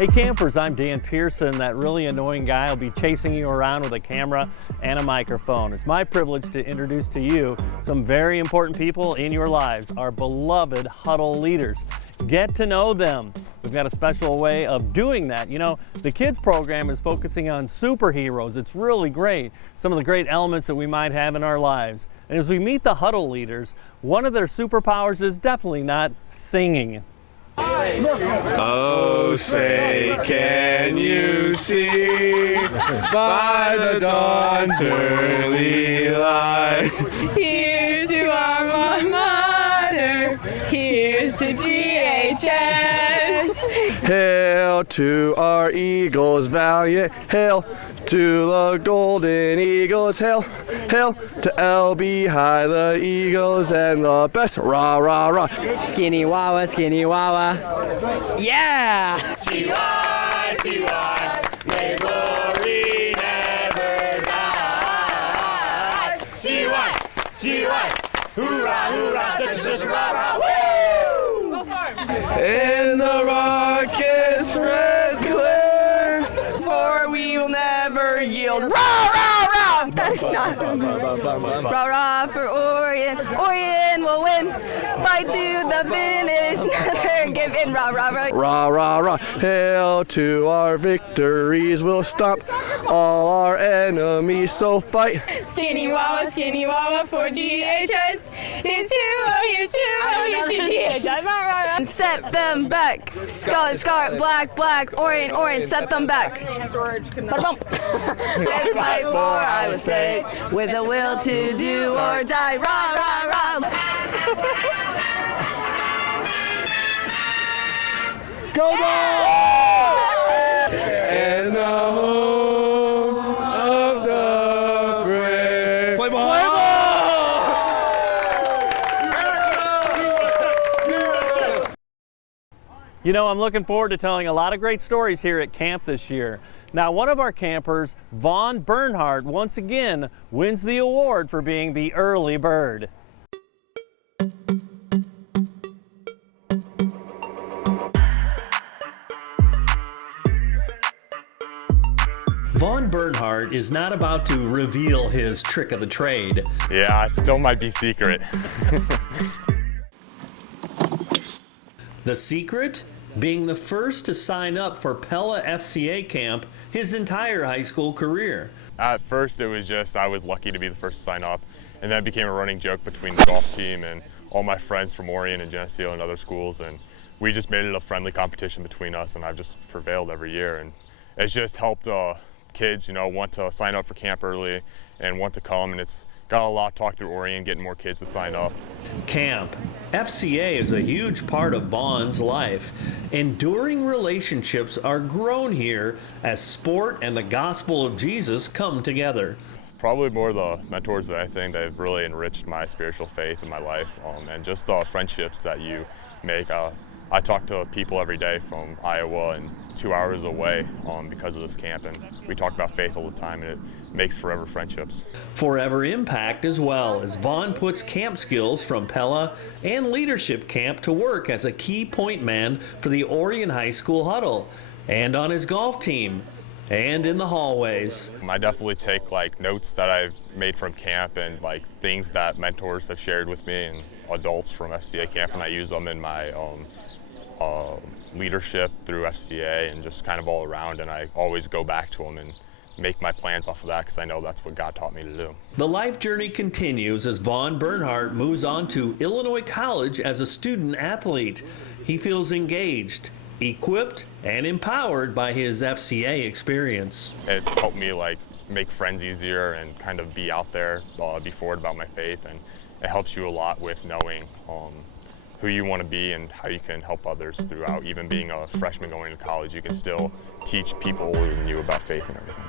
Hey campers, I'm Dan Pearson. That really annoying guy will be chasing you around with a camera and a microphone. It's my privilege to introduce to you some very important people in your lives, our beloved Huddle leaders. Get to know them. We've got a special way of doing that. You know, the kids program is focusing on superheroes. It's really great. Some of the great elements that we might have in our lives. And as we meet the Huddle leaders, one of their superpowers is definitely not singing. Oh, say, can you see by the dawn's early light? Here's to our alma mater, here's to GHS. Hail to our Eagles valiant, hail to the Golden Eagles, hail, hail to LB High, the Eagles and the best, rah, rah, rah. Skinny Wawa, Skinny Wawa. Yeah! CY, CY, may glory never die. CY, CY, hoorah, hoorah, such, rah, rah, woo! In the rocket's red glare, For we will never yield. Rah, rah, rah! That's not. Rah, rah for Orion. Orion will win. Fight to the finish. Never give in. Rah, rah, rah. rah, rah, rah. Hail to our victories, we'll stomp all our enemies, so fight. Skinny Wawa for GHS. Here's to, oh, here's to, oh, here's to GHS. Rah, rah, rah. Set them back. Scarlet, scarlet, black, black, orange, orange. Set them back. Ba-da-bum. And fight for, I would say, with a will to do or die. Rah, rah, rah. Go, go! And the home of the brave. Play ball! Play ball! You know, I'm looking forward to telling a lot of great stories here at camp this year. Now, one of our campers, Vaughn Bernhardt, once again wins the award for being the early bird. Vaughn Bernhardt is not about to reveal his trick of the trade. Yeah, it still might be secret. The secret? Being the first to sign up for PELLA FCA camp his entire high school career. At first it was just, I was lucky to be the first to sign up, and then it became a running joke between the golf team and all my friends from Orion and Geneseo and other schools, and we just made it a friendly competition between us, and I've just prevailed every year, and it's just helped kids, you know, want to sign up for camp early and want to come, and it's got a lot of talk through Orion, getting more kids to sign up. Camp. FCA is a huge part of Vaughn's life. Enduring relationships are grown here as sport and the gospel of Jesus come together. Probably more the mentors that I think that have really enriched my spiritual faith in my life, and just the friendships that you make. I talk to people every day from Iowa and 2 hours away because of this camp, and we talk about faith all the time, and it makes forever friendships. Forever impact as well, as Vaughn puts camp skills from Pella and leadership camp to work as a key point man for the Orion High School Huddle, and on his golf team, and in the hallways. I definitely take like notes that I've made from camp and like things that mentors have shared with me and adults from FCA camp, and I use them in my leadership through FCA and just kind of all around, and I always go back to them and make my plans off of that because I know that's what God taught me to do. The life journey continues as Vaughn Bernhardt moves on to Illinois College as a student athlete. He feels engaged, equipped, and empowered by his FCA experience. It's helped me like make friends easier and kind of be out there, be forward about my faith, and it helps you a lot with knowing who you want to be and how you can help others throughout. Even being a freshman going to college, you can still teach people older than you about faith and everything.